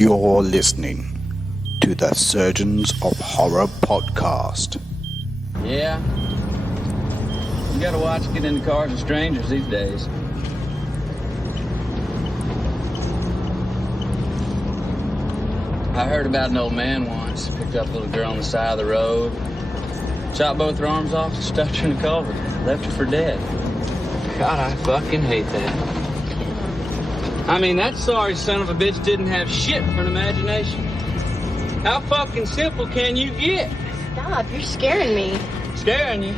You're listening to the Surgeons of Horror podcast. Yeah. You gotta watch get into cars with strangers these days. I heard about an old man once, picked up a little girl on the side of the road, chopped both her arms off, stuffed her in a culvert, left her for dead. God, I fucking hate that. I mean, that sorry son of a bitch didn't have shit for an imagination. How fucking simple can you get? Stop, you're scaring me. Scaring you?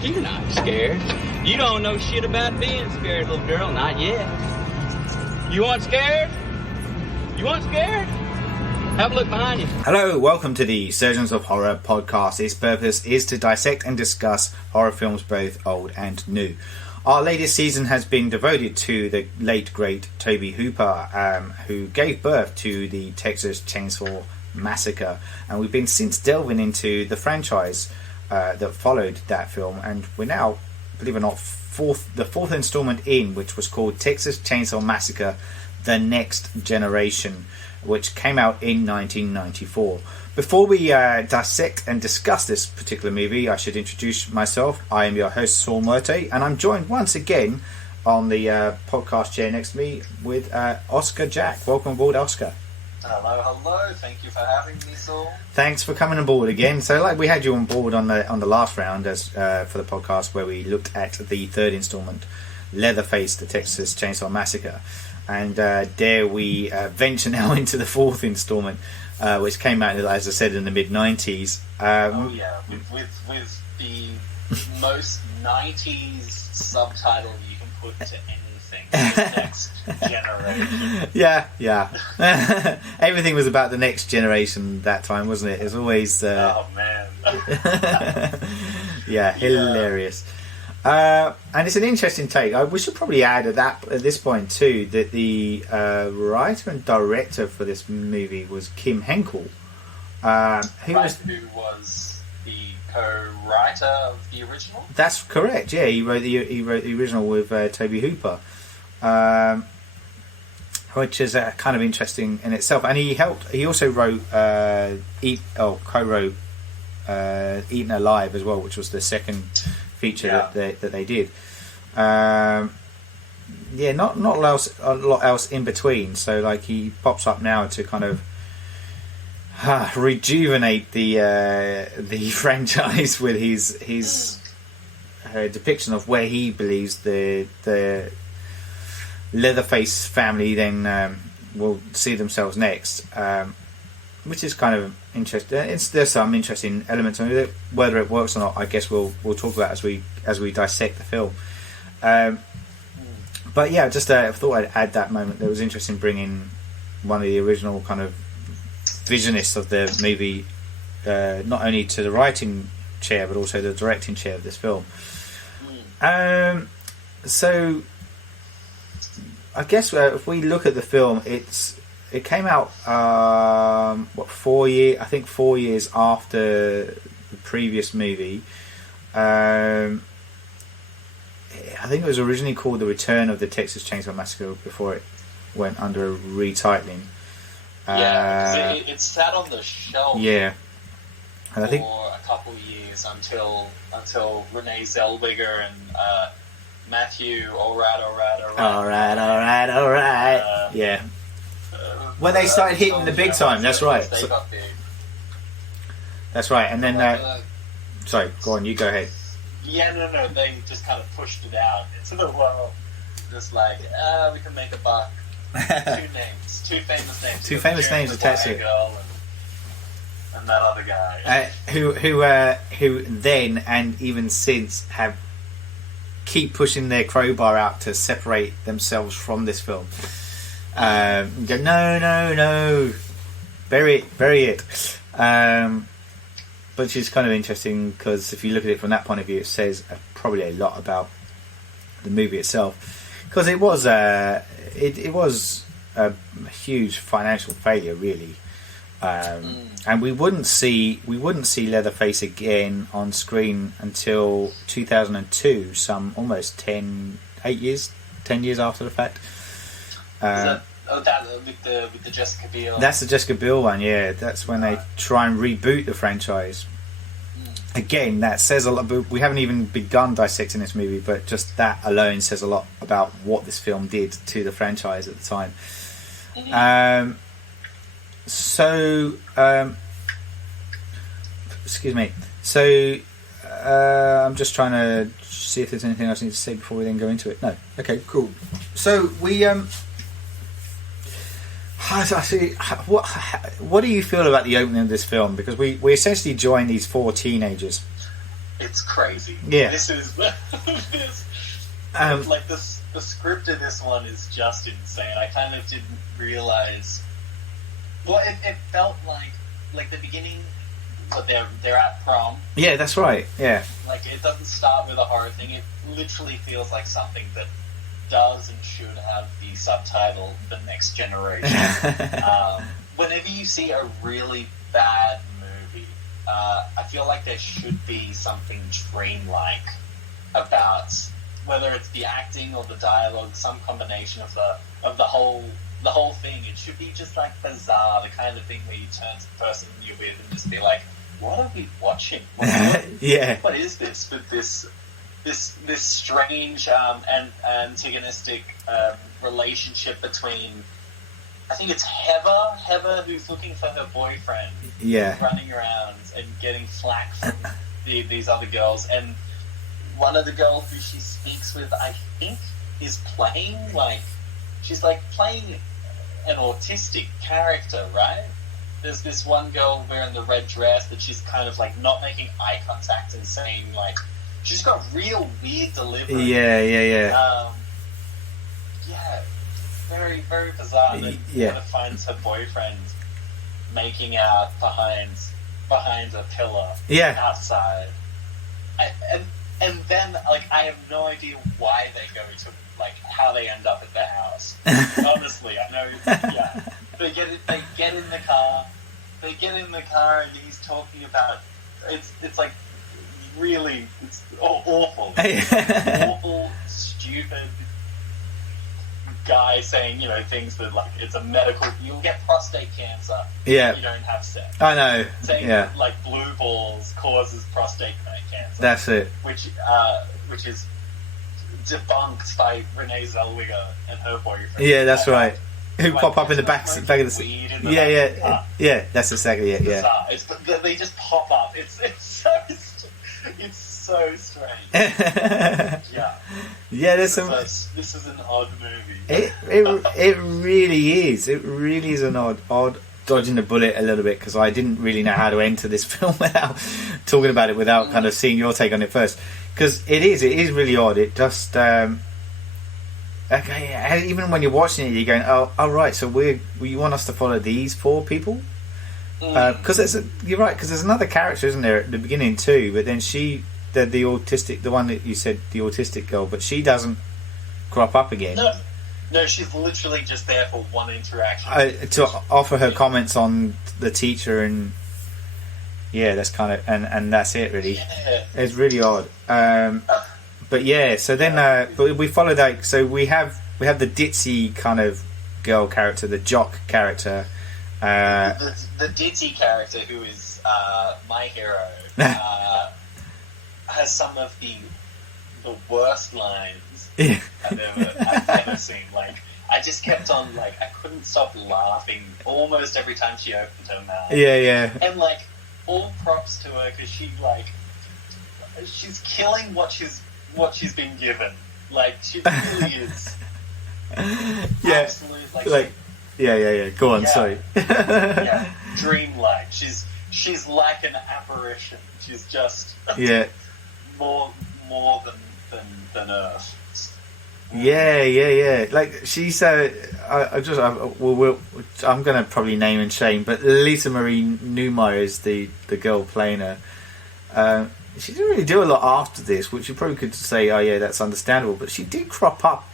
You're not scared. You don't know shit about being scared, little girl. Not yet. You want scared? You want scared? Have a look behind you. Hello, welcome to the Surgeons of Horror podcast. Its purpose is to dissect and discuss horror films both old and new. Our latest season has been devoted to the late great Tobe Hooper, who gave birth to the Texas Chainsaw Massacre, and we've been since delving into the franchise that followed that film, and we're now, believe it or not, the fourth installment in, which was called Texas Chainsaw Massacre: The Next Generation, which came out in 1994. Before we dissect and discuss this particular movie, I should introduce myself. I am your host, Saul Muerte, and I'm joined once again on the podcast chair next to me with Oscar Jack. Welcome aboard, Oscar. Hello. Thank you for having me, Saul. Thanks for coming on board again. So, like we had you on board on the last round as for the podcast where we looked at the third installment, Leatherface: The Texas Chainsaw Massacre, and dare we venture now into the fourth installment, which came out, as I said, in the mid-90s. With the most 90s subtitle you can put to anything. The Next Generation. Yeah. Everything was about the next generation that time, wasn't it? It was always... oh, man. Yeah, hilarious. And it's an interesting take. We should probably add at this point too that the writer and director for this movie was Kim Henkel, who was the co-writer of the original. That's correct. Yeah, he wrote the original with Tobe Hooper, which is kind of interesting in itself. And he also wrote co-wrote Eaten Alive as well, which was the second feature that they did. Not a lot else in between. So like he pops up now to kind of rejuvenate the franchise with his depiction of where he believes the Leatherface family then will see themselves next. Which is kind of interesting. There's some interesting elements on it. Whether it works or not, I guess we'll talk about as we dissect the film. But yeah, just I thought I'd add that moment. It was interesting bringing one of the original kind of visionists of the movie, not only to the writing chair but also the directing chair of this film. So I guess if we look at the film, it came out 4 years after the previous movie. I think it was originally called The Return of the Texas Chainsaw Massacre before it went under a retitling. It sat on the shelf. Yeah, and for a couple of years until Renee Zellweger and Matthew. All right. Yeah. When they started hitting the big time, that's right. They got big. That's right, and then... sorry, go on, you go ahead. Yeah, no, they just kind of pushed it out into the world. Just like, we can make a buck. Two famous names. Two famous names attached to it. And that other guy. Who then, and even since, keep pushing their crowbar out to separate themselves from this film. Go, no, bury it. Which is kind of interesting because if you look at it from that point of view, it says probably a lot about the movie itself, because it was a huge financial failure, really. And we wouldn't see Leatherface again on screen until 2002, some almost 10 years after the fact. Oh, that with the Jessica Biel. That's the Jessica Biel one, yeah. That's when they try and reboot the franchise. Again, that says a lot. But we haven't even begun dissecting this movie, but just that alone says a lot about what this film did to the franchise at the time. Excuse me. So, I'm just trying to see if there's anything else I need to say before we then go into it. No. Okay, cool. So we what do you feel about the opening of this film? Because we essentially join these 4 teenagers. It's crazy. Yeah. This is like the script in this one is just insane. I kind of didn't realize. Well, it felt like the beginning. But they're at prom. Yeah, that's right. Yeah. Like, it doesn't start with a horror thing. It literally feels like something that does and should have the subtitle "The Next Generation." Whenever you see a really bad movie, I feel like there should be something dreamlike about whether it's the acting or the dialogue, some combination of the whole thing. It should be just like bizarre, the kind of thing where you turn to the person you're with and just be like, what are we watching? Yeah. What is this? With this strange and antagonistic relationship between, I think it's Heather who's looking for her boyfriend. Yeah. Running around and getting flack from these other girls, and one of the girls who she speaks with, I think, is playing she's playing an autistic character, right? There's this one girl wearing the red dress that she's kind of not making eye contact and saying she's got real weird delivery. Yeah. Very, very bizarre. And then Heather finds her boyfriend making out behind a pillar. Yeah. Outside. And then I have no idea why they go to how they end up at the house. Honestly, I know. Yeah, they get in the car. They get in the car, and he's talking about it's really awful. Awful, stupid guy saying things that it's a medical. You'll get prostate cancer. Yeah, if you don't have sex. I know. Saying blue balls causes prostate cancer. That's it. Which is debunked by Renee Zellweger and her boyfriend. Yeah, that's right. Who pop up in the back of the yeah. That's exactly it. Yeah. They just pop up. It's so strange. Yeah. Yeah, there's some. This is an odd movie. It really is. It really is an odd dodging the bullet a little bit, because I didn't really know how to enter this film without talking about it, without kind of seeing your take on it first. Because it is really odd. It just even when you're watching it, you're going, oh right, so you want us to follow these 4 people? Because you're right, because there's another character, isn't there, at the beginning too? But then the autistic, the one that you said, the autistic girl, but she doesn't crop up again. No, she's literally just there for one interaction. To offer her comments on the teacher, and that's kind of and that's it really. Yeah. It's really odd. But yeah, so then but we follow that. So we have the ditzy kind of girl character, the jock character. The ditzy character, who is my hero, has some of the worst lines I've ever seen. I just kept on I couldn't stop laughing almost every time she opened her mouth. Yeah. And all props to her, because she's killing what she's been given. She really is. Yeah. Absolutely. Yeah. Go on. Yeah. Sorry. Yeah. Dreamlike. She's like an apparition. She's just more than Earth. Yeah. She's I'm gonna probably name and shame, but Lisa Marie Newmar is the girl playing her. She didn't really do a lot after this, which you probably could say, oh yeah, that's understandable. But she did crop up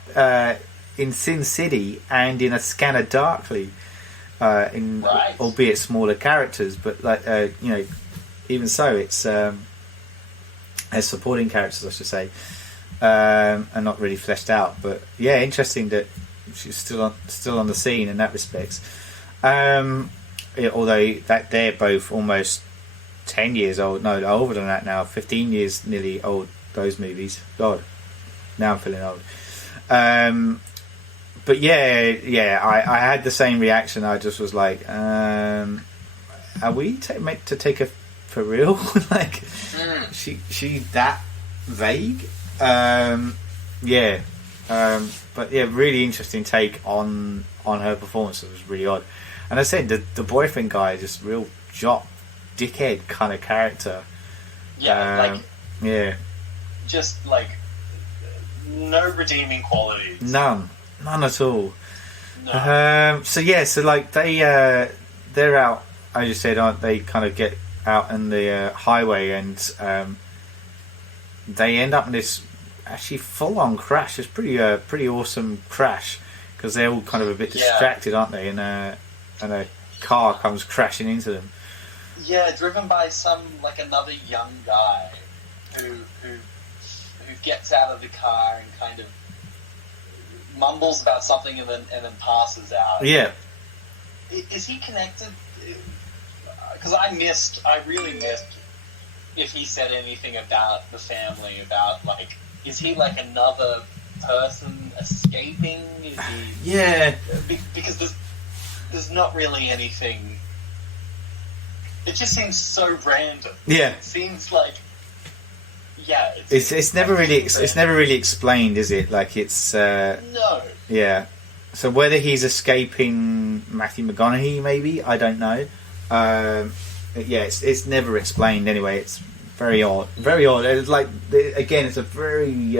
in Sin City and in A Scanner Darkly, albeit smaller characters, but even so, it's as supporting characters, I should say, and not really fleshed out. But yeah, interesting that she's still on the scene in that respect. Although that they're both almost 10 years old, no, older than that now, 15 years nearly old. Those movies, God, now I'm feeling old. But yeah, I had the same reaction. I just was like, are we meant to take her for real? Like, she that vague? But yeah, really interesting take on her performance. It was really odd. And I said the boyfriend guy is just real dickhead kind of character. Yeah, just like no redeeming qualities. None at all. No. So like they're out, as you said, aren't they? Kind of get out on the highway, and they end up in this actually full-on crash. It's pretty awesome crash, because they're all kind of a bit distracted, aren't they? And a car comes crashing into them. Yeah, driven by another young guy who gets out of the car and kind of mumbles about something and then passes out. Yeah. Is he connected? Because I really missed if he said anything about the family, about is he like another person escaping? Is he? Yeah. Because there's not really anything. It just seems so random. Yeah. It seems like. Yeah. It's never really explained, is it? Like it's. No. Yeah. So whether he's escaping Matthew McConaughey, maybe, I don't know. It's never explained anyway. It's very odd. It's like, again, it's a very.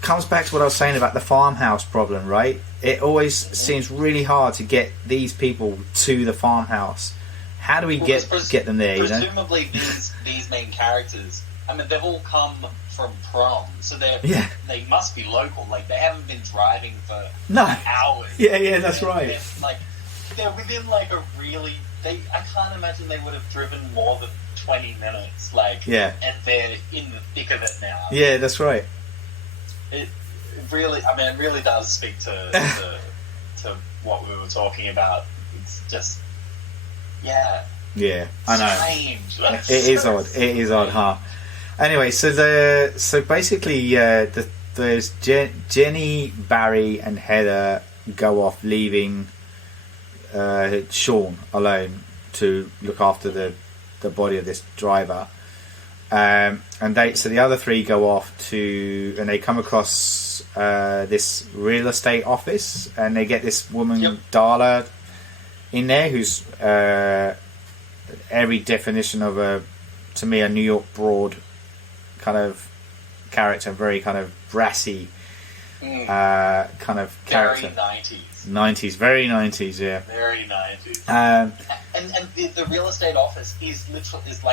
Comes back to what I was saying about the farmhouse problem, right? It always seems really hard to get these people to the farmhouse. How do we get them there? Presumably, these main characters. I mean, they've all come from prom, so they must be local. Like, they haven't been driving for hours. Yeah, that's right. They're within a really. I can't imagine they would have driven more than 20 minutes. And they're in the thick of it now. Yeah, that's right. It really does speak to what we were talking about. It's just, yeah, I know. Strange. It is odd. It is odd, huh? Anyway, so basically, there's Jenny, Barry, and Heather go off, leaving Sean alone to look after the body of this driver. And the other three go off and they come across this real estate office, and they get this woman, Darla, in there, who's every definition of a New York broad kind of character, very kind of brassy kind of character. Very 90s. Very 90s, yeah. Very 90s. And the real estate office is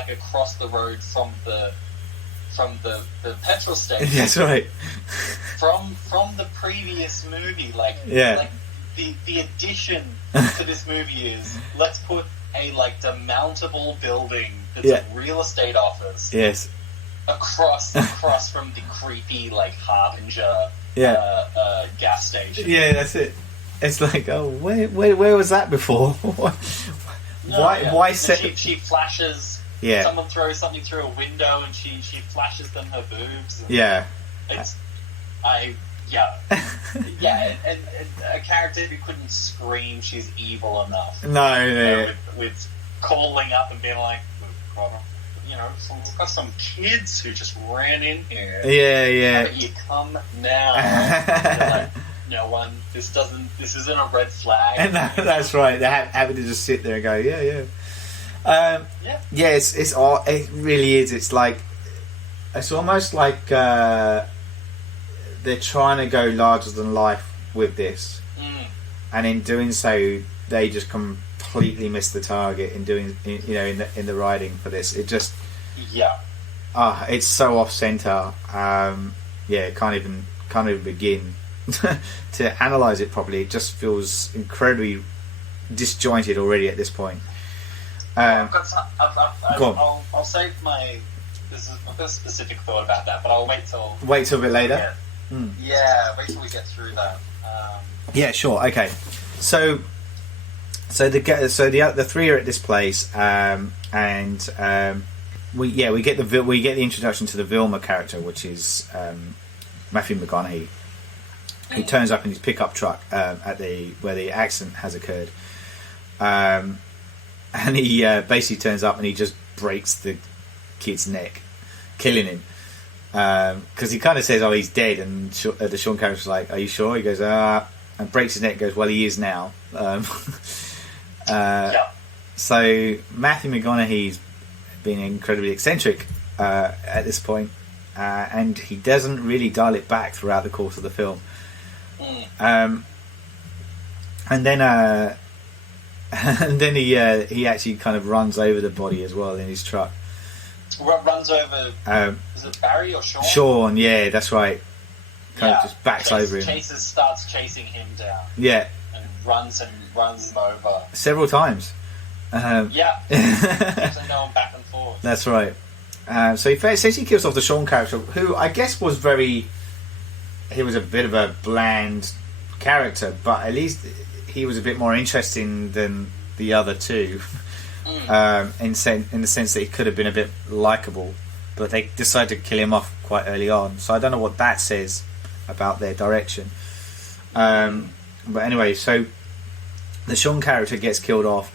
across the road from the petrol station. That's right. From the previous movie, the addition to this movie is, let's put a demountable building that's a real estate office. Yes. Across from the creepy Harbinger gas station. Yeah, that's it. It's like, oh, where was that before? Why set? She flashes. Yeah. Someone throws something through a window, and she flashes them her boobs. Yeah. And a character who couldn't scream she's evil enough. No. With calling up and being like, we've got some kids who just ran in here. Yeah. You come now. No one. This isn't a red flag. No, that's right. They're happy to just sit there and go, yeah. It's all. It really is. It's almost like they're trying to go larger than life with this, and in doing so, they just completely miss the target in doing. In the writing for this, it just. It's so off center. Can't even begin to analyze it properly. It just feels incredibly disjointed already at this point. I'll save my. I've got a specific thought about that, but I'll wait till a bit later. Yeah, wait till we get through that. Yeah, sure. Okay, so the three are at this place, and we get the introduction to the Vilma character, which is Matthew McConaughey. He turns up in his pickup truck at where the accident has occurred, and he basically turns up and he just breaks the kid's neck, killing him. Because he kind of says, "Oh, he's dead," and the Sean character's like, "Are you sure?" He goes, and breaks his neck. Goes, "Well, he is now." So Matthew McConaughey's been incredibly eccentric at this point, and he doesn't really dial it back throughout the course of the film. And then he actually kind of runs over the body as well in his truck. Runs over. Is it Barry or Sean? Sean, yeah, that's right. Kind of just backs over him. Starts chasing him down. Yeah. And runs him over several times. Keeps on going back and forth. That's right. So he essentially kills off the Sean character, who I guess was he was a bit of a bland character, but at least he was a bit more interesting than the other two. In the sense that he could have been a bit likable, but they decided to kill him off quite early on. So I don't know what that says about their direction. But anyway, so the Sean character gets killed off,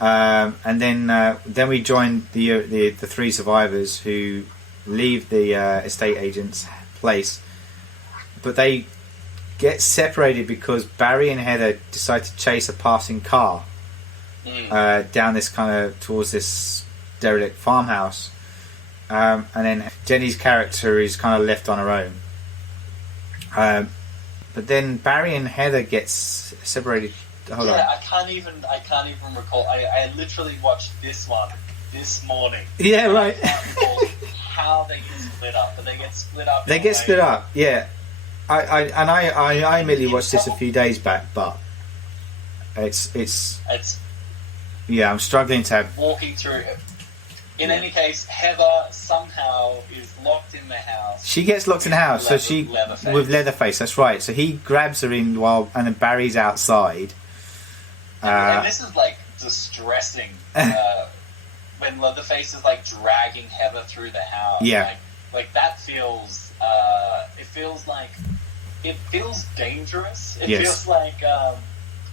and then we join the three survivors who leave the estate agent's place, but they get separated because Barry and Heather decide to chase a passing car. Down this kind of towards this derelict farmhouse, and then Jenny's character is kind of left on her own. But then Barry and Heather gets separated. Hold on. I can't even recall. I literally watched this one this morning. Yeah, right. I can't recall how they get split up, but they get split up. They get split up. Yeah, I immediately watched this a few days back, but it's. Yeah, I'm struggling to have... Walking through it. In any case, Heather somehow is locked in the house. She gets locked in the house, so with Leatherface. That's right. So he grabs her in and then Barry's outside. And this is like distressing when Leatherface is like dragging Heather through the house. Yeah, like that feels. It feels dangerous. It feels like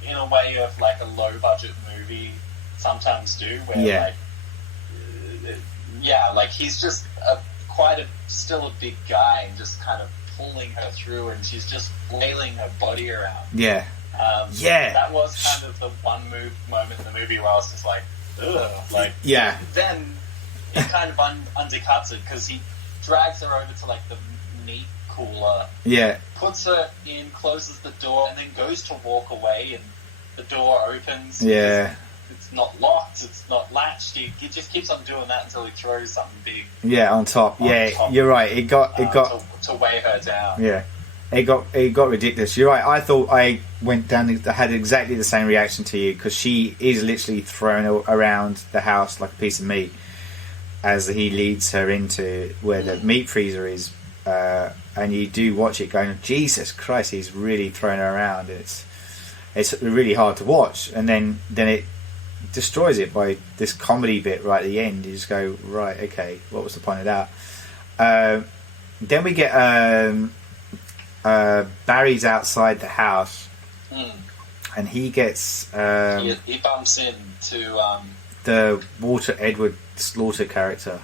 in a way of like a low budget movie sometimes do, where like he's just still a big guy and just kind of pulling her through, and she's just flailing her body around. That was kind of the one moment in the movie where I was just like, ugh, like. Yeah. Then it kind of undercuts it because he drags her over to like the meat cooler. Yeah. Puts her in, closes the door, and then goes to walk away, and the door opens. Yeah. It's not locked, it's not latched. He just keeps on doing that until he throws something big. Yeah, on top. You're right. It got to weigh her down. Yeah, it got ridiculous. You're right. I thought I went down. I had exactly the same reaction to you because she is literally thrown around the house like a piece of meat as he leads her into where the meat freezer is, and you do watch it going, Jesus Christ, he's really throwing her around. It's really hard to watch, and then it destroys it by this comedy bit right at the end. You just go, right, okay, what was the point of that? Then we get Barry's outside the house, and he gets he bumps into the Walter Edward Slaughter character,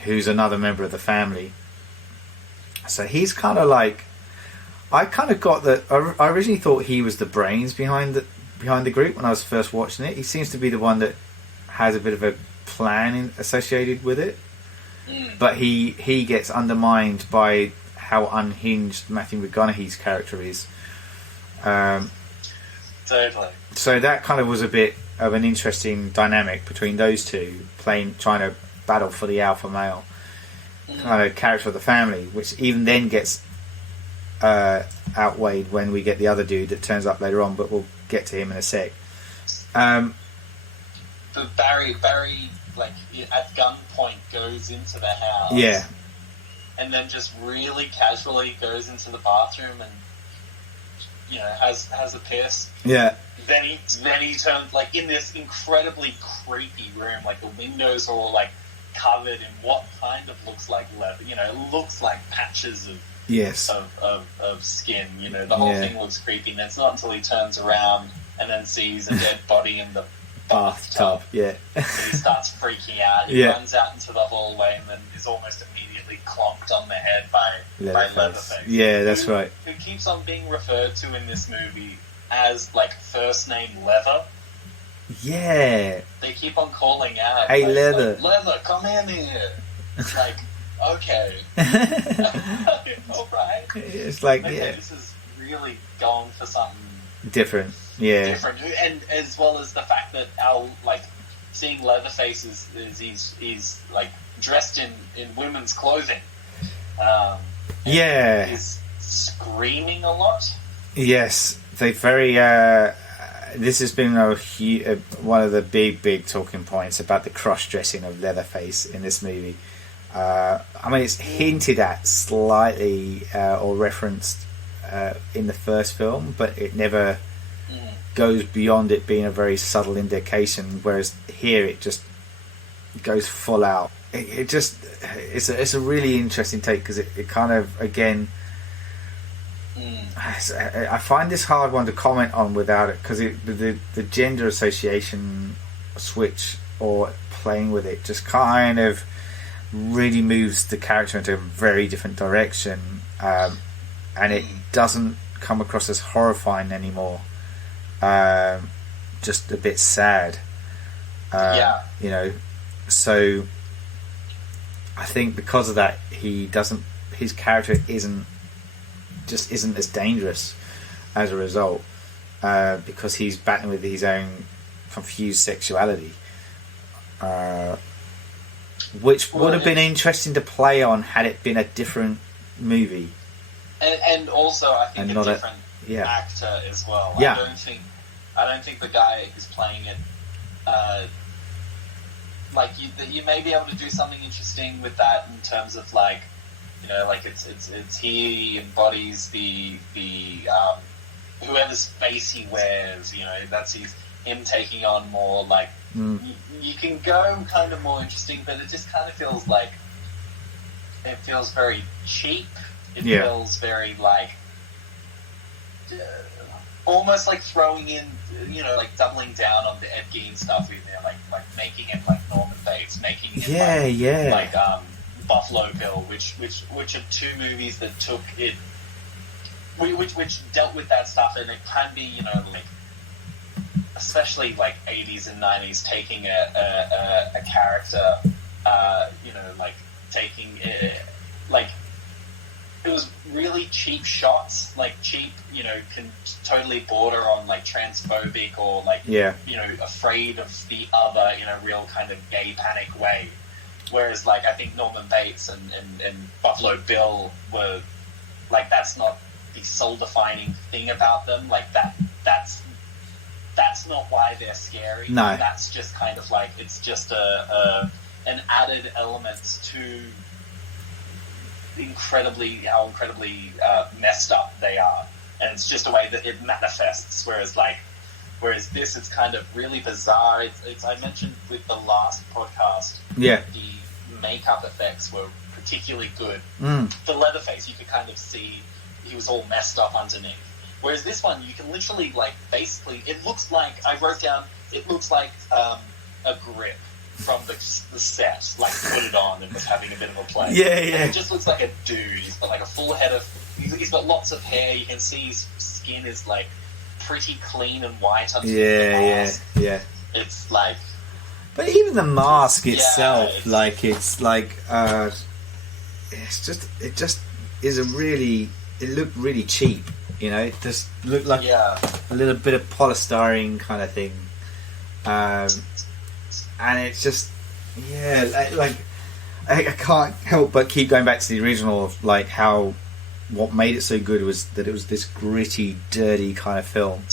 who's another member of the family. So he's kind of like, I kind of got that. I originally thought he was the brains behind the group when I was first watching it. He seems to be the one that has a bit of a plan associated with it, but he gets undermined by how unhinged Matthew McConaughey's character is. Totally. So that kind of was a bit of an interesting dynamic between those two, trying to battle for the alpha male kind of character of the family, which even then gets outweighed when we get the other dude that turns up later on, but we'll get to him in a sec. But Barry, like at gunpoint, goes into the house. Yeah. and then just really casually goes into the bathroom and, you know, has a piss. Yeah. Then he turns, like, in this incredibly creepy room, like the windows are all like covered in what kind of looks like leather, you know, it looks like patches of Yes. of skin, you know, the whole thing looks creepy, and it's not until he turns around and then sees a dead body in the bathtub. Yeah. He starts freaking out. He runs out into the hallway and then is almost immediately clonked on the head by Leatherface. Yeah, that's right. Who keeps on being referred to in this movie as, like, first name Leather. Yeah. They keep on calling out, Hey, like, Leather. like, Leather, come in here. It's like, okay. Alright. It's like, okay, this is really going for something different. Yeah. different. And as well as the fact that our, like, seeing Leatherface is he's like dressed in women's clothing. Yeah. He's screaming a lot. Yes, they very. This has been one of the big talking points about the cross-dressing of Leatherface in this movie. I mean, it's hinted at slightly or referenced in the first film, but it never goes beyond it being a very subtle indication. Whereas here, it just goes full out. It's a really interesting take because it kind of, again. I find this hard one to comment on without it because the gender association switch or playing with it just kind of really moves the character into a very different direction, and it doesn't come across as horrifying anymore. Just a bit sad. You know, so I think because of that, his character isn't as dangerous as a result, because he's battling with his own confused sexuality, which would have been interesting to play on had it been a different movie, and also I think a different actor as well. Yeah. I don't think the guy who's playing it, like you may be able to do something interesting with that in terms of, like, you know, like it's he embodies the whoever's face he wears. You know, that's him taking on more, like, you can go kind of more interesting, but it just kind of feels like it feels very cheap. It feels very, like, almost like throwing in, you know, like doubling down on the Ed Gein stuff in there, like making it like Norman Bates, making it like Buffalo Bill, which are two movies that took it, which dealt with that stuff, and it can be, you know, like, especially like 80s and 90s, taking a character, you know, like taking like, it was really cheap shots, like cheap, you know, can totally border on like transphobic or like, you know, afraid of the other in a real kind of gay panic way. Whereas, like, I think Norman Bates and Buffalo Bill were, like, that's not the soul-defining thing about them. Like, that's not why they're scary. No. That's just kind of like, it's just an added element to how incredibly messed up they are. And it's just a way that it manifests. Whereas this, it's kind of really bizarre. It's I mentioned with the last podcast, the makeup effects were particularly good. For Leatherface, you could kind of see he was all messed up underneath. Whereas this one, you can literally, like, basically, it looks like, I wrote down, it looks like a grip from the set, like, put it on and was having a bit of a play. And it just looks like a dude. He's got, like, a full head of, he's got lots of hair. You can see his skin is, like, pretty clean and white under the mask. It's like, but even the mask itself, it just is it looked really cheap, you know. It just looked like a little bit of polystyrene kind of thing, and it's just like I can't help but keep going back to the original of, like, what made it so good was that it was this gritty, dirty kind of film,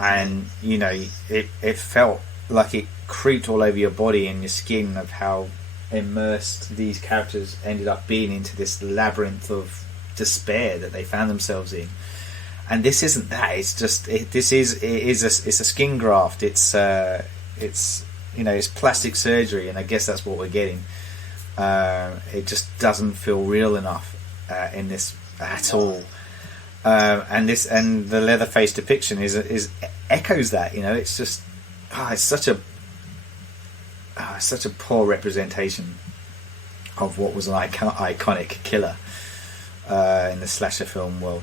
and, you know, it felt like it creeped all over your body and your skin of how immersed these characters ended up being into this labyrinth of despair that they found themselves in. And this isn't that. It's just it's a skin graft. It's it's plastic surgery, and I guess that's what we're getting. It just doesn't feel real enough in this at all. And the Leatherface depiction is echoes that. It's just it's such a poor representation of what was an iconic killer in the slasher film world.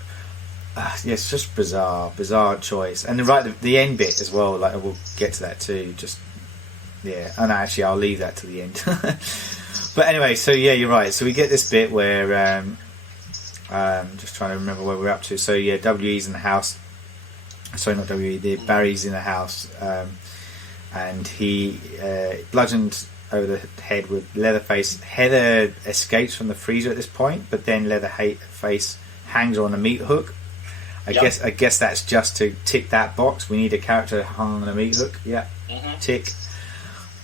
It's just bizarre choice. And the end bit as well. Like, we'll get to that too. And actually, I'll leave that to the end. But anyway, so yeah, you're right. So we get this bit where just trying to remember where we're up to. So yeah, W.E.'s in the house. Sorry, not W.E. Barry's in the house, and he bludgeoned over the head with Leatherface. Heather escapes from the freezer at this point, but then Leatherface hangs her on a meat hook. I guess that's just to tick that box. We need a character hung on a meat hook. Yeah, tick.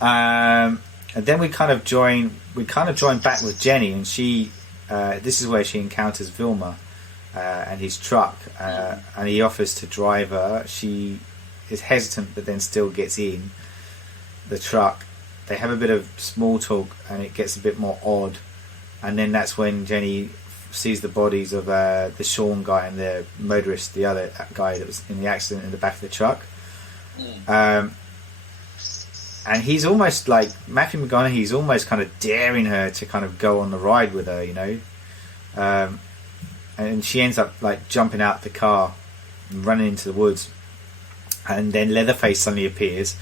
And then we kind of join back with Jenny, and she. This is where she encounters Vilma and his truck, and he offers to drive her. She is hesitant, but then still gets in the truck. They have a bit of small talk, and it gets a bit more odd. And then that's when Jenny sees the bodies of the Sean guy and the motorist, the other guy that was in the accident in the back of the truck. And he's almost like Matthew McConaughey's almost kind of daring her to kind of go on the ride with her, and she ends up like jumping out the car and running into the woods. And then Leatherface suddenly appears,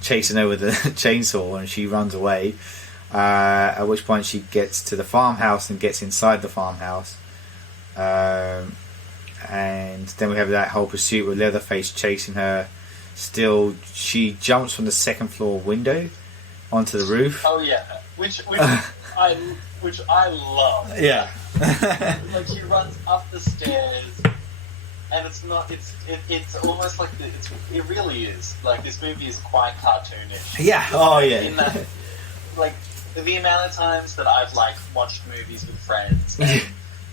chasing her with a chainsaw, and she runs away. At which point she gets to the farmhouse and gets inside the farmhouse. And then we have that whole pursuit with Leatherface chasing her. Still, she jumps from the second floor window onto the roof. Oh yeah, which I love. Yeah, like she runs up the stairs, and it's almost like it really is like this movie is quite cartoonish. Yeah. Oh yeah. In that, like the amount of times that I've like watched movies with friends.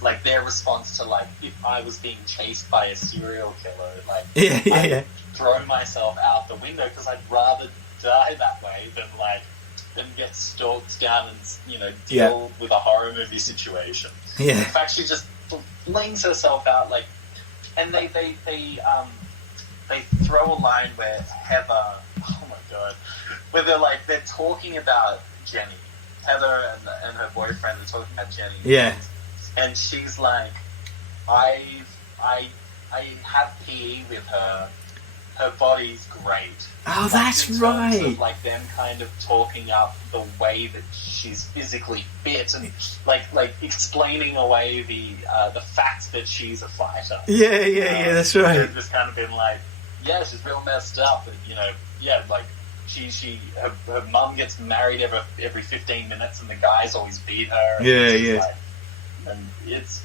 Like their response to like if I was being chased by a serial killer, like I'd throw myself out the window because I'd rather die that way than get stalked down and deal with a horror movie situation. Yeah. In fact, she just flings herself out and they throw a line where Heather, oh my god, where they're talking about Jenny, Heather and her boyfriend. They're talking about Jenny. Yeah. And she's like, I have PE with her. Her body's great. Oh, that's right. Of, like them kind of talking up the way that she's physically fit and like explaining away the fact that she's a fighter. Yeah, that's right. They've just kind of been like, yeah, she's real messed up, and like her mum gets married every 15 minutes, and the guys always beat her. And like, and it's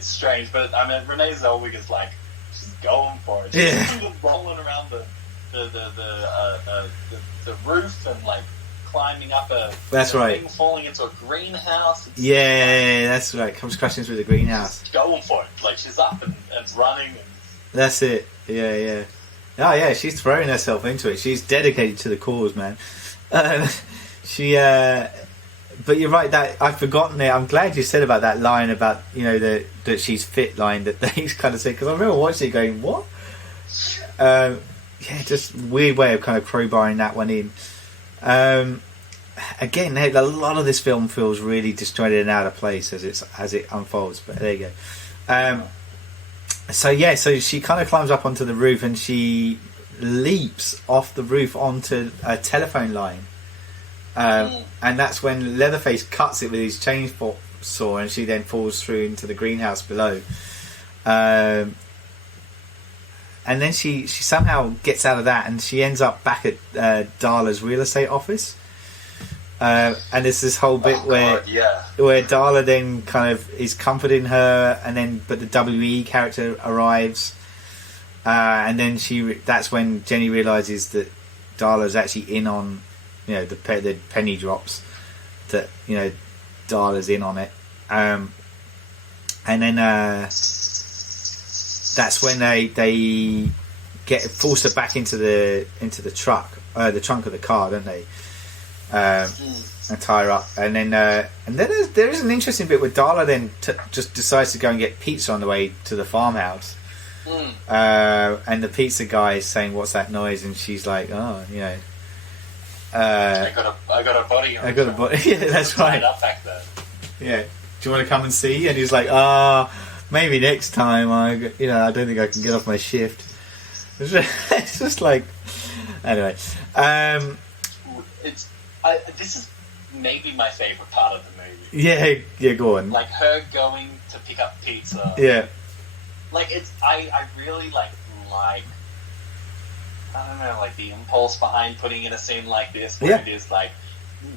strange, but I mean Renee Zellweger is like she's going for it. She's just rolling around the roof and like climbing up that's right. thing, falling into a greenhouse. That's right. Comes crashing through the greenhouse. Going for it, like she's up and running. And that's it. Yeah. Oh yeah, she's throwing herself into it. She's dedicated to the cause, man. But you're right, that I've forgotten it. I'm glad you said about that line about that she's fit line that they kind of said, because I remember watching it going, what? Just weird way of kind of crowbarring that one in. Again, a lot of this film feels really disjointed and out of place as it unfolds. But there you go. So she kind of climbs up onto the roof and she leaps off the roof onto a telephone line. And that's when Leatherface cuts it with his chainsaw, and she then falls through into the greenhouse below. And then she somehow gets out of that, and she ends up back at Darla's real estate office. And there's this whole bit where Darla then kind of is comforting her, but the W.E. character arrives, and then that's when Jenny realizes that Darla's actually in on the penny drops that Darla's in on it, and then that's when they get forced her back into the truck, the trunk of the car, don't they? And tie her up, and then there is an interesting bit where Darla then just decides to go and get pizza on the way to the farmhouse, and the pizza guy is saying, "What's that noise?" And she's like, "Oh, I got a body. I got a body." Yeah, that's right. Up back there. Yeah, do you want to come and see? And he's like, maybe next time. I don't think I can get off my shift. It's just like, anyway. This is maybe my favorite part of the movie. Yeah, go on. Like her going to pick up pizza. Yeah. Like I really like I don't know, like the impulse behind putting in a scene like this, where it is like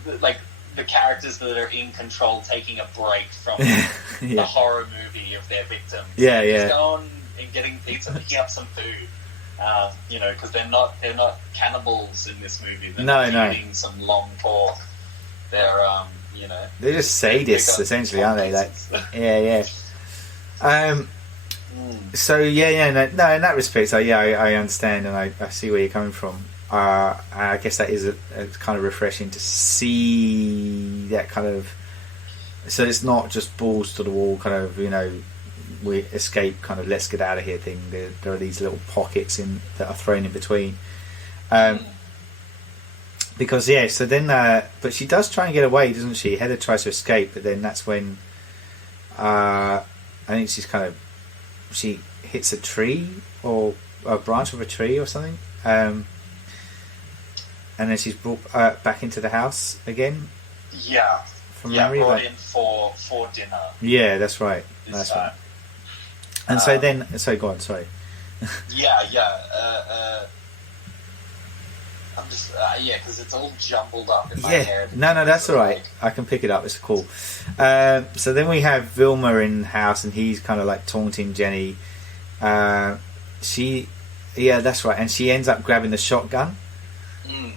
the characters that are in control taking a break from the horror movie of their victim. Yeah. Just going and getting pizza, picking up some food. Because they're not cannibals in this movie. They're not eating some long pork. They're they're just sadists essentially, aren't they? Like, yeah. So no, in that respect, I understand, and I see where you're coming from. I guess that is a kind of refreshing to see that kind of. So it's not just balls to the wall, kind of we escape, kind of let's get out of here thing. There are these little pockets that are thrown in between. Because so then, but she does try and get away, doesn't she? Heather tries to escape, but then that's when I think she hits a tree or a branch of a tree or something, and then she's brought back into the house again. Yeah, from memory, brought in for dinner. Yeah, that's right. That's right. And so then, go on. Sorry. I'm just because it's all jumbled up in my head. No, that's all right. I can pick it up. It's cool. So then we have Vilma in the house, and he's kind of like taunting Jenny. That's right. And she ends up grabbing the shotgun,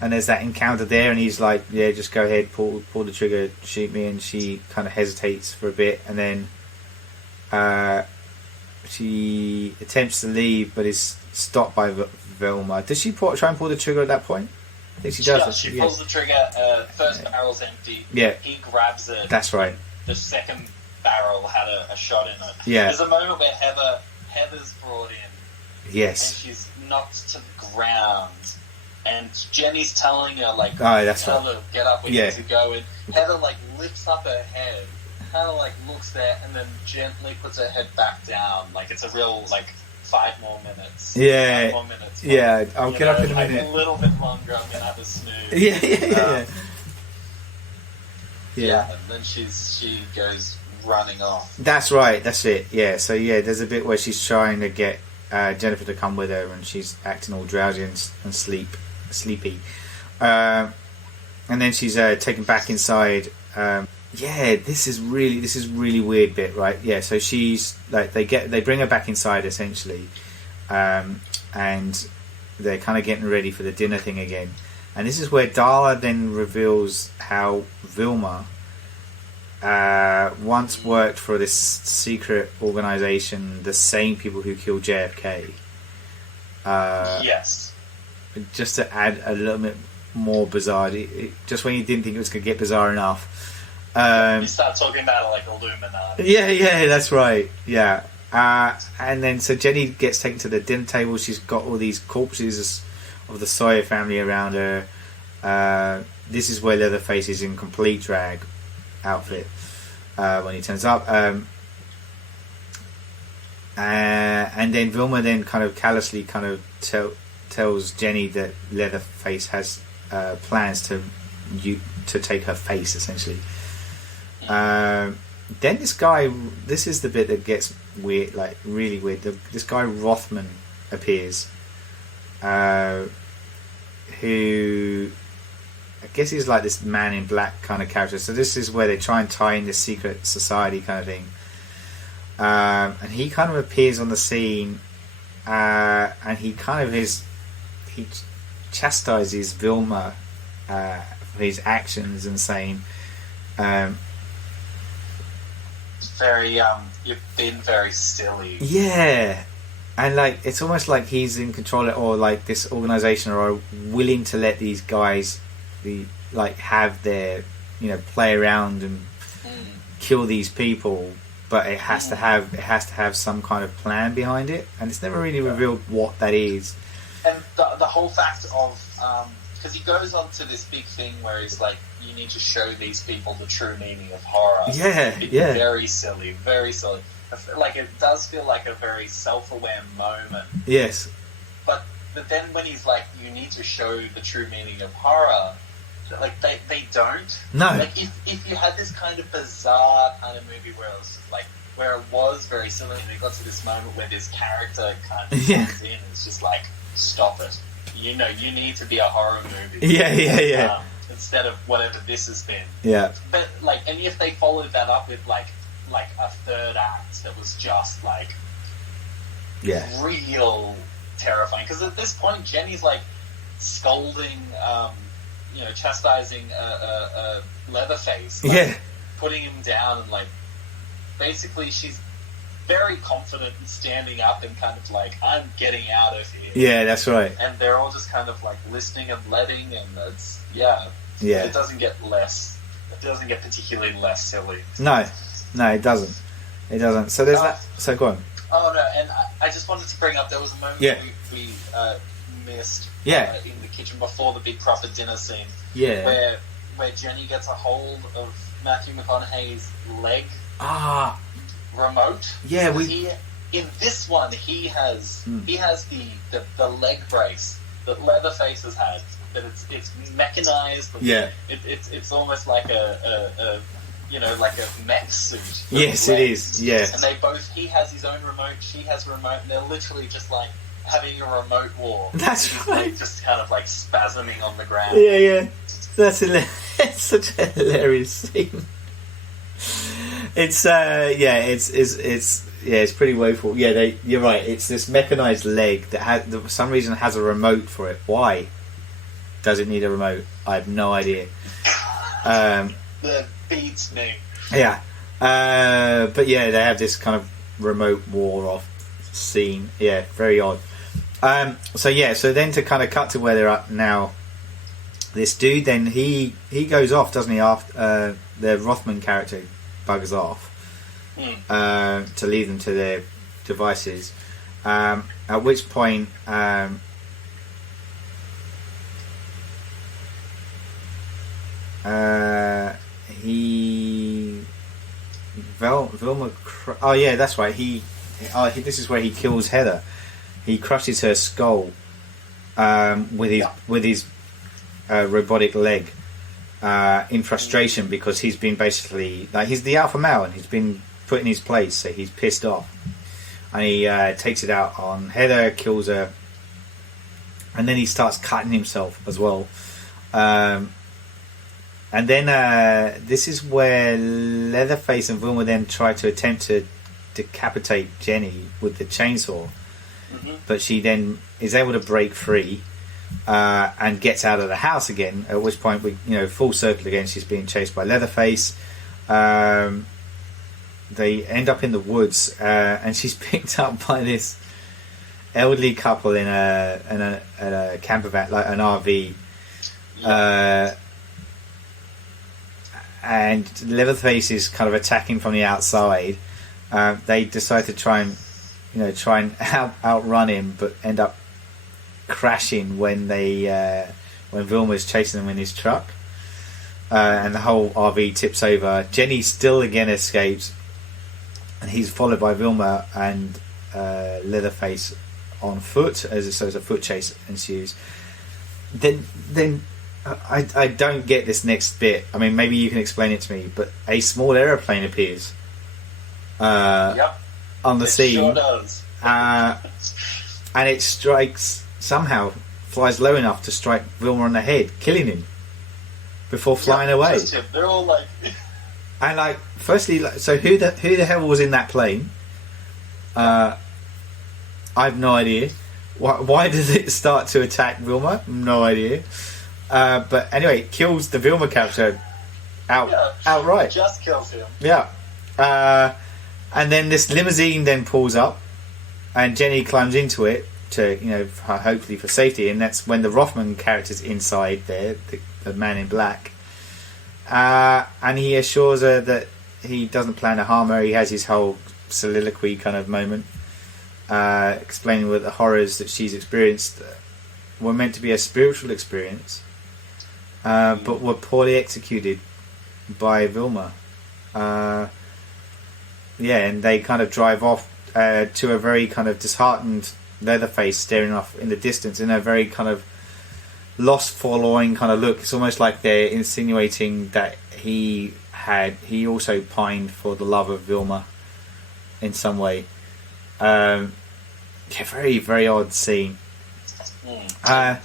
and there's that encounter there, and he's like, "Yeah, just go ahead, pull the trigger, shoot me." And she kind of hesitates for a bit, and then she attempts to leave, but is stopped by Vilma. Does she try and pull the trigger at that point? I think she does. She pulls the trigger. First barrel's empty. Yeah. He grabs it. That's right. The second barrel had a shot in it. Yeah. There's a moment where Heather's brought in. Yes. And she's knocked to the ground. And Jenny's telling her, that's tell right. her, get up, we need to go. And Heather, lifts up her head, kind of, looks there, and then gently puts her head back down. It's a real, 5 more minutes. Yeah. 5 more minutes. Yeah, I'll get up in a minute. A little bit longer, I'm going to have a snooze. Yeah. And then she goes running off. That's right, that's it. Yeah, so there's a bit where she's trying to get Jennifer to come with her, and she's acting all drowsy and sleepy. And then she's taken back inside. This is really weird bit, right? Yeah, so she's they bring her back inside essentially, and they're kind of getting ready for the dinner thing again. And this is where Darla then reveals how Vilma once worked for this secret organization, the same people who killed JFK. Yes. Just to add a little bit more bizarre, just when you didn't think it was going to get bizarre enough. You start talking about Illuminati. Yeah, that's right. Yeah. And then so Jenny gets taken to the dinner table. She's got all these corpses of the Sawyer family around her. This is where Leatherface is in complete drag outfit when he turns up. And then Vilma then kind of callously tells Jenny that Leatherface has plans to take her face essentially. Then this is the bit that gets weird, really weird. This guy Rothman appears, who I guess he's like this man in black kind of character. So this is where they try and tie in this secret society kind of thing. And he kind of appears on the scene, and he chastises Vilma his actions and saying, very you've been very silly. yeah, and like it's almost like he's in control, or like this organization are willing to let these guys have their, you know, play around and kill these people, but it has to have some kind of plan behind it, and it's never really revealed what that is. And the whole fact of because he goes on to this big thing where he's like, you need to show these people the true meaning of horror. Yeah. Very silly, very silly. Like, it does feel like a very self-aware moment. Yes. But then when he's like, you need to show the true meaning of horror, like, they don't. No. Like, if you had this kind of bizarre kind of movie where it was like, where it was very silly, and it got to this moment where this character kind of comes in, and it's just like, stop it. You know, you need to be a horror movie. Yeah. Instead of whatever this has been. Yeah. But like, and if they followed that up with like a third act that was just like, real terrifying. Because at this point, Jenny's like scolding, you know, chastising Leatherface. Like, putting him down, and like, basically she's very confident and standing up and kind of like, I'm getting out of here. Yeah, that's right. And they're all just kind of like listening and letting, and it's it doesn't get particularly less silly. No, it doesn't. So there's that. So go on. Oh no, and I just wanted to bring up, there was a moment we missed in the kitchen before the big proper dinner scene. Yeah. Where Jenny gets a hold of Matthew McConaughey's leg. Remote. Yeah, in this one he has the leg brace that Leatherface has had. That it's mechanized. It's almost like a you know, like a mech suit. Yes, it is. Yeah. And he has his own remote, she has a remote, and they're literally just like having a remote war. That's right. Like, just kind of like spasming on the ground. Yeah. That's hilarious. It's such a hilarious scene. It's it's pretty woeful. Yeah, you're right. It's this mechanized leg that for some reason has a remote for it. Why does it need a remote? I have no idea. That beats me. Yeah, but yeah, they have this kind of remote war off scene. Yeah, very odd. So then to kind of cut to where they're at now, this dude then he goes off, doesn't he? After the Rothman character buggers off to leave them to their devices. At which point, Vilma. Oh yeah, that's right. This is where he kills Heather. He crushes her skull with his robotic leg. In frustration, because he's been basically he's the alpha male and he's been put in his place, so he's pissed off, and he takes it out on Heather, kills her, and then he starts cutting himself as well. And then this is where Leatherface and Vilma then try to attempt to decapitate Jenny with the chainsaw, but she then is able to break free. And gets out of the house again. At which point, full circle again. She's being chased by Leatherface. They end up in the woods, and she's picked up by this elderly couple in a camper van, like an RV. And Leatherface is kind of attacking from the outside. They decide to try and outrun him, but end up crashing when Vilma's chasing them in his truck, and the whole RV tips over. Jenny still again escapes, and he's followed by Vilma and Leatherface on foot, so it's a foot chase ensues. Then I don't get this next bit. I mean, maybe you can explain it to me, but a small aeroplane appears on the scene. Sure does. And it somehow flies low enough to strike Vilma on the head, killing him before flying away. Just him. They're all like, and firstly, so who the hell was in that plane? I have no idea. Why does it start to attack Vilma? No idea. But anyway, kills the Vilma character outright. Just kills him. Yeah. And then this limousine then pulls up, and Jenny climbs into it to, hopefully for safety, and that's when the Rothman character's inside there, the man in black. And he assures her that he doesn't plan to harm her. He has his whole soliloquy kind of moment, explaining what the horrors that she's experienced were meant to be a spiritual experience, but were poorly executed by Vilma. And they kind of drive off to a very kind of disheartened Leatherface staring off in the distance in a very kind of lost, forlorn kind of look. It's almost like they're insinuating that he also pined for the love of Vilma in some way. Very, very odd scene. But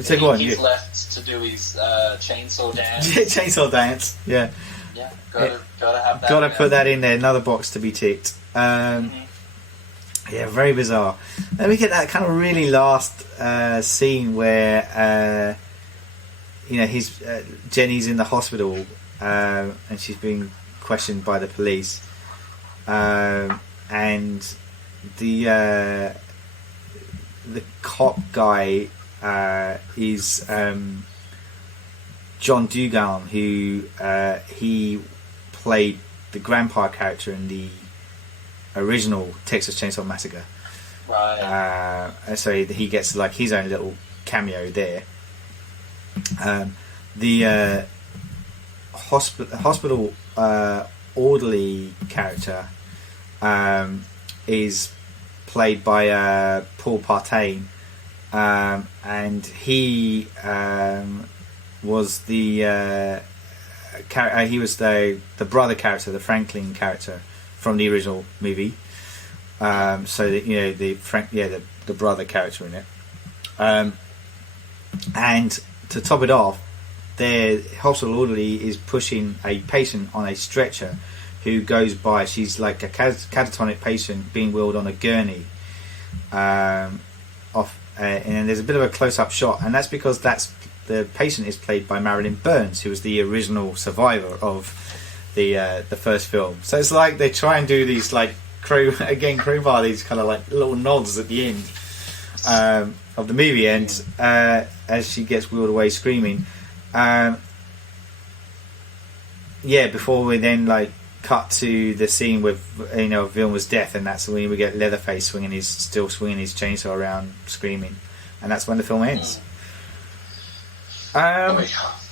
so go on, he's left to do his chainsaw dance. Chainsaw dance, yeah. Yeah, gotta have that. Gotta put that in there. Another box to be ticked. Yeah, very bizarre. Then we get that kind of really last scene where Jenny's in the hospital and she's being questioned by the police, and the cop guy is John Dugan, who he played the grandpa character in the original Texas Chainsaw Massacre. Right. So he gets like his own little cameo there. The hospital orderly character is played by Paul Partain, and he was the he was the brother character, the Franklin character from the original movie. So that the brother character in it. And to top it off, their hospital orderly is pushing a patient on a stretcher who goes by. She's like a catatonic patient being wheeled on a gurney. And there's a bit of a close-up shot, and that's because the patient is played by Marilyn Burns, who was the original survivor of the first film. So it's like they try and do these like crowbar these kind of like little nods at the end of the movie, and as she gets wheeled away screaming. Before we then like cut to the scene with Vilma's death, and that's when we get Leatherface still swinging his chainsaw around screaming, and that's when the film ends.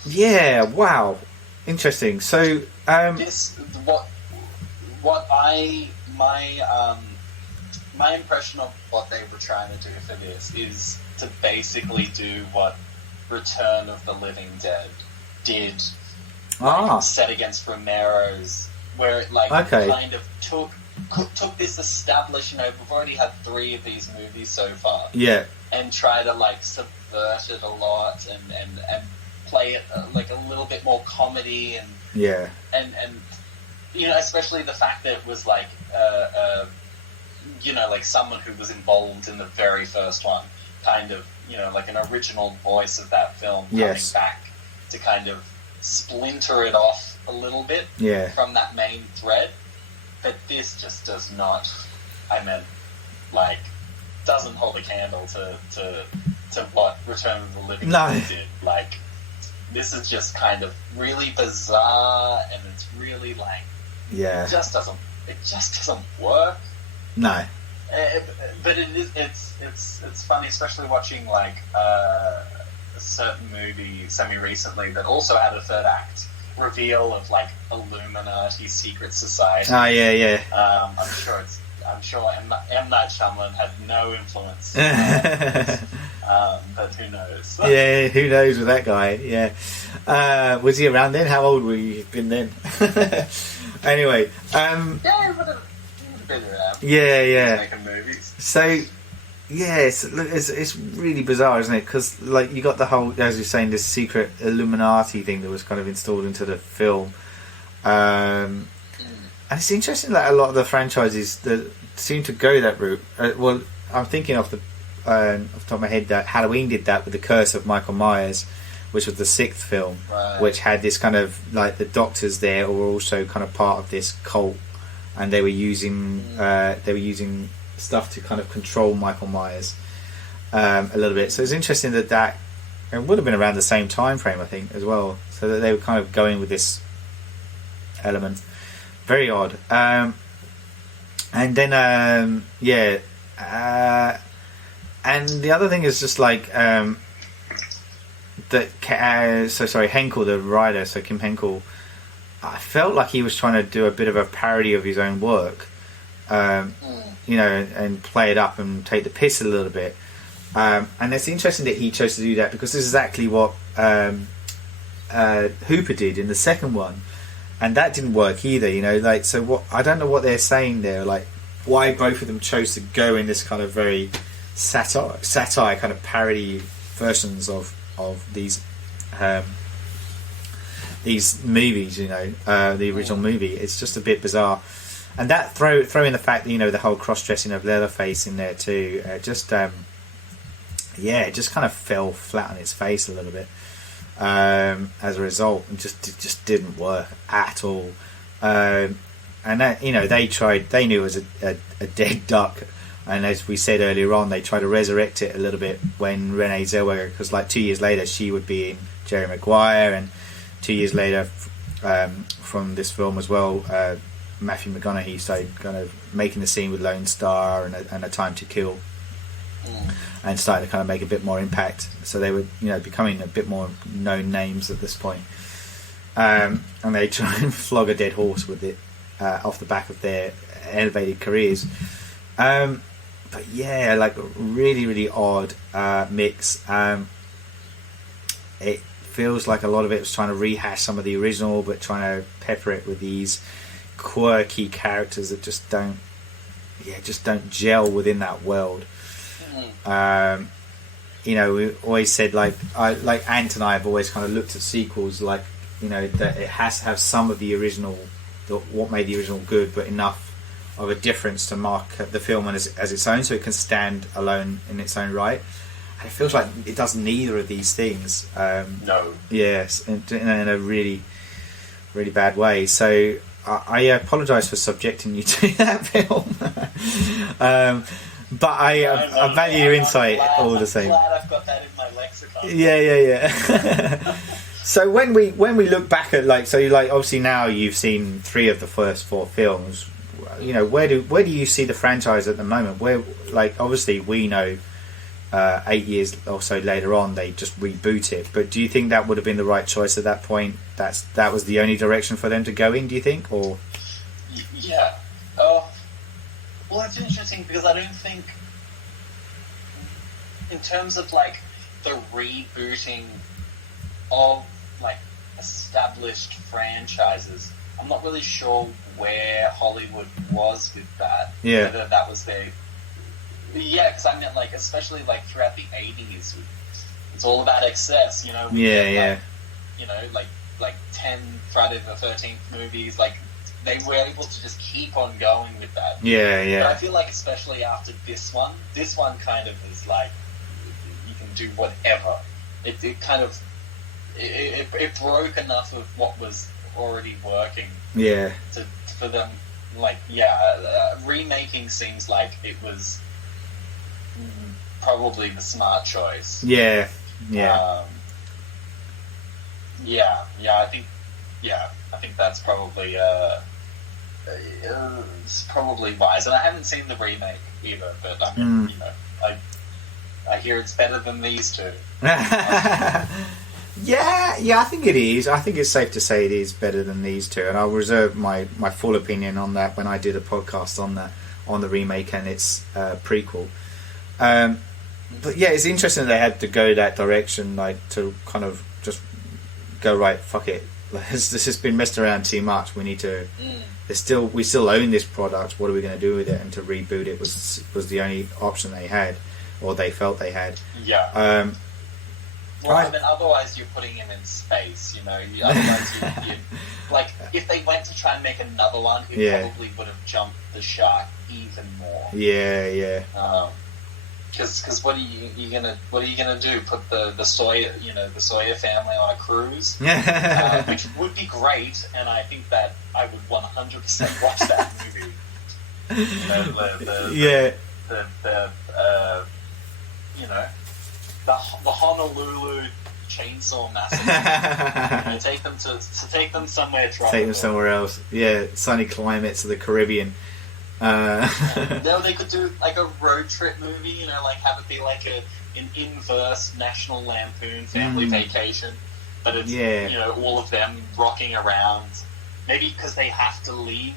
Yeah, wow, interesting. So my impression of what they were trying to do for this is to basically do what Return of the Living Dead did, set against Romero's, where it kind of took this established, we've already had 3 of these movies so far, and try to like subvert it a lot and play it like a little bit more comedy and especially the fact that it was like like someone who was involved in the very first one, kind of like an original voice of that film coming back to kind of splinter it off a little bit from that main thread. But this just does not, doesn't hold a candle to what Return of the Living Dead did. Like, this is just kind of really bizarre, and it's really like, it just doesn't work. No. But it's funny, especially watching like a certain movie semi-recently that also had a third act reveal of like Illuminati secret society. Oh yeah. I'm sure M. Night Shyamalan had no influence. But who knows? Yeah, who knows with that guy? Yeah, was he around then? How old were you been then? Anyway, he would have been around. Yeah. Making movies. So, it's really bizarre, isn't it? Because like you got the whole, as you're saying, this secret Illuminati thing that was kind of installed into the film, and it's interesting that a lot of the franchises that seem to go that route. I'm thinking of off the top of my head that Halloween did that with The Curse of Michael Myers, which was the 6th film, which had this kind of like the doctors there were also kind of part of this cult, and they were using stuff to kind of control Michael Myers a little bit. So it's interesting that it would have been around the same time frame, I think, as well. So that they were kind of going with this element. Very odd. And then and the other thing is just like Henkel, the writer, so Kim Henkel, I felt like he was trying to do a bit of a parody of his own work, you know, and play it up and take the piss a little bit. And it's interesting that he chose to do that, because this is exactly what Hooper did in the second one, and that didn't work either, you know. Like, so what, I don't know what they're saying there, like why both of them chose to go in this kind of very satire kind of parody versions of these movies, you know, the original movie. It's just a bit bizarre. And that throw in the fact that, you know, the whole cross-dressing of Leatherface in there too, it just kind of fell flat on its face a little bit as a result, and just didn't work at all. And that, you know, they knew it was a dead duck, and as we said earlier on, they tried to resurrect it a little bit when Renee Zellweger, because like 2 years later she would be in Jerry Maguire, and 2 years later from this film as well, Matthew McConaughey started kind of making the scene with Lone Star and A Time to Kill, and started to kind of make a bit more impact. So they were, you know, becoming a bit more known names at this point. And they try and flog a dead horse with it off the back of their elevated careers. But yeah, like really, really odd mix. It feels like a lot of it was trying to rehash some of the original, but trying to pepper it with these quirky characters that just don't gel within that world. You know, we always said, like Ant and I have always kind of looked at sequels like, you know, that it has to have some of the original, what made the original good, but enough of a difference to mark the film as its own, so it can stand alone in its own right. And it feels like it does neither of these things. No. Yes, in a really, really bad way. So I apologise for subjecting you to that film. But I value your insight all the same. I'm glad I've got that in my lexicon. Yeah. So when we look back at, like, so like obviously now you've seen 3 of the first 4 films, you know, where do you see the franchise at the moment? Where, like, obviously we know 8 years or so later on they just reboot it, but do you think that would have been the right choice at that point? That was the only direction for them to go in, do you think? Or yeah. Well, it's interesting because I don't think, in terms of like the rebooting of like established franchises, I'm not really sure where Hollywood was with that. Yeah. Whether that was their... Yeah, because I meant, like, especially like throughout the 80s, it's all about excess, you know? Yeah. You know, like 10 Friday the 13th movies, like, they were able to just keep on going with that. Yeah. But I feel like, especially after this one kind of is like, you can do whatever. It kind of, it broke enough of what was already working. Yeah. For them, like, remaking seems like it was probably the smart choice. Yeah. I think that's probably it's probably wise. And I haven't seen the remake either, but I mean, you know, I hear it's better than these two. Yeah, I think it is. I think it's safe to say it is better than these two, and I'll reserve my full opinion on that when I do the podcast on the remake and its prequel. But yeah, it's interesting that they had to go that direction, like to kind of just go, right, fuck it. This has been messed around too much. We need to. We still own this product. What are we going to do with it? And to reboot it was the only option they had, or they felt they had. Yeah. Well, I mean, otherwise you're putting him in space, you know. Otherwise, you like, if they went to try and make another one, it probably would have jumped the shark even more. Yeah. Because what are you gonna do? Put the Sawyer family on a cruise, which would be great, and I think that I would 100% watch that movie. The Honolulu Chainsaw Massacre. Take them somewhere tropical. Take them somewhere else. Yeah, sunny climates of the Caribbean. No, they could do like a road trip movie. Like have it be like an inverse National Lampoon family vacation, but it's all of them rocking around. Maybe because they have to leave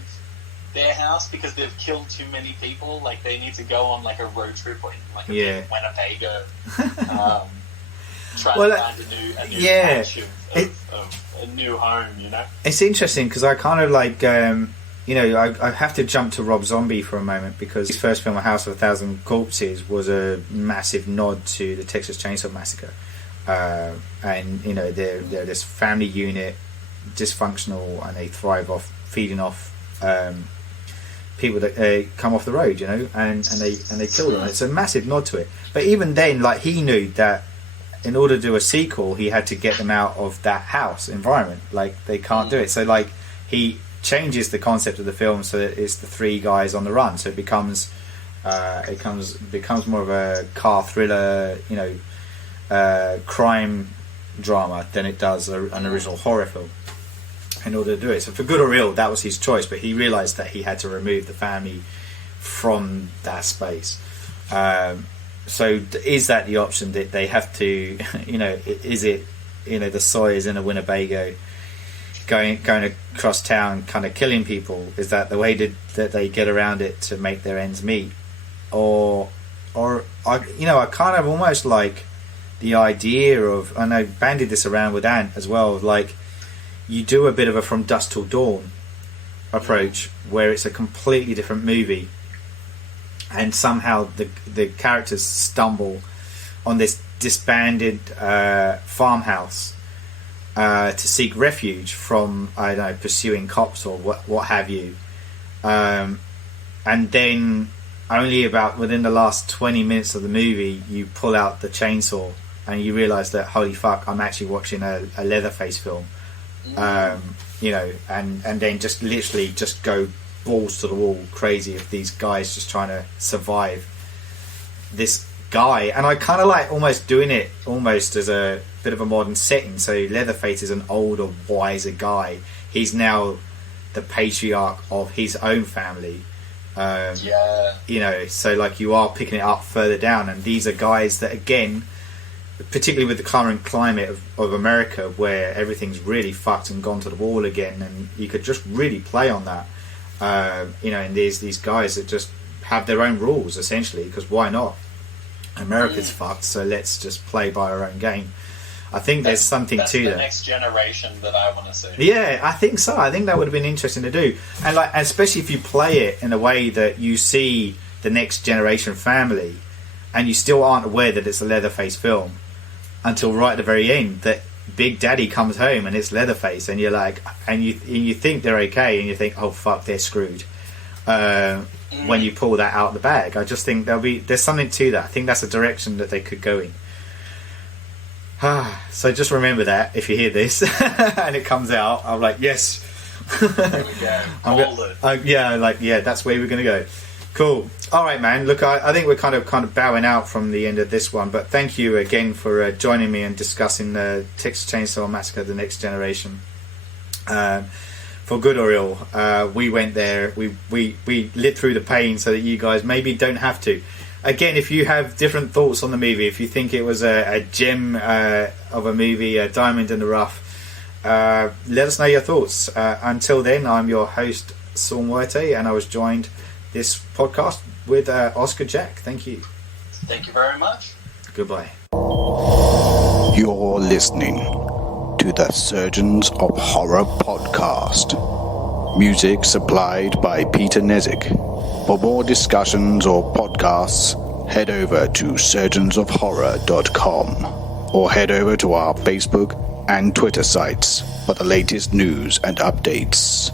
their house because they've killed too many people. Like they need to go on like a road trip in like a big Winnebago. Trying to find a new patch of a new home. It's interesting because I kind of like. I have to jump to Rob Zombie for a moment because his first film, A House of a Thousand Corpses, was a massive nod to the Texas Chainsaw Massacre. And they're this family unit, dysfunctional, and they thrive off feeding off people that come off the road, and they kill them. It's a massive nod to it. But even then, like, he knew that in order to do a sequel, he had to get them out of that house environment. Like, they can't do it. So, like, he changes the concept of the film so that it's the three guys on the run. So it becomes more of a car thriller, crime drama than it does an original horror film. In order to do it, so for good or ill, that was his choice. But he realised that he had to remove the family from that space. So is that the option that they have to? Is it the Sawyers in a Winnebago? Going across town, kind of killing people. Is that the way that they get around it to make their ends meet? Or I kind of almost like the idea of, and I bandied this around with Ant as well. Like, you do a bit of a From Dusk Till Dawn approach where it's a completely different movie, and somehow the characters stumble on this disbanded farmhouse. To seek refuge from, I don't know, pursuing cops or what have you, and then only about within the last 20 minutes of the movie, you pull out the chainsaw and you realise that holy fuck, I'm actually watching a Leatherface film, and then just literally just go balls to the wall crazy of these guys just trying to survive this guy. And I kind of like almost doing it almost as a bit of a modern setting. So Leatherface is an older, wiser guy. He's now the patriarch of his own family. So like you are picking it up further down, and these are guys that, again, particularly with the current climate of America, where everything's really fucked and gone to the wall again, and you could just really play on that. And there's these guys that just have their own rules essentially, because why not? America's fucked, so let's just play by our own game. I think there's something to that. The next generation that I want to see. Yeah, I think so. I think that would have been interesting to do, and like, especially if you play it in a way that you see the next generation family, and you still aren't aware that it's a Leatherface film until right at the very end. That Big Daddy comes home and it's Leatherface, and you're like, and you think they're okay, and you think, oh fuck, they're screwed. When you pull that out of the bag, I just think there's something to that. I think that's a direction that they could go in. So just remember that if you hear this and it comes out, I'm like, yes. There we go. That's where we're going to go. Cool. All right, man. Look, I think we're kind of bowing out from the end of this one, but thank you again for joining me and discussing the Texas Chainsaw Massacre: The Next Generation. For good or ill, we went there. We lit through the pain so that you guys maybe don't have to. Again, if you have different thoughts on the movie, if you think it was a gem of a movie, a diamond in the rough, let us know your thoughts. Until then, I'm your host, Saul Muerte, and I was joined this podcast with Oscar Jack. Thank you. Thank you very much. Goodbye. You're listening to the Surgeons of Horror podcast. Music supplied by Peter Nezik. For more discussions or podcasts, head over to surgeonsofhorror.com or head over to our Facebook and Twitter sites for the latest news and updates.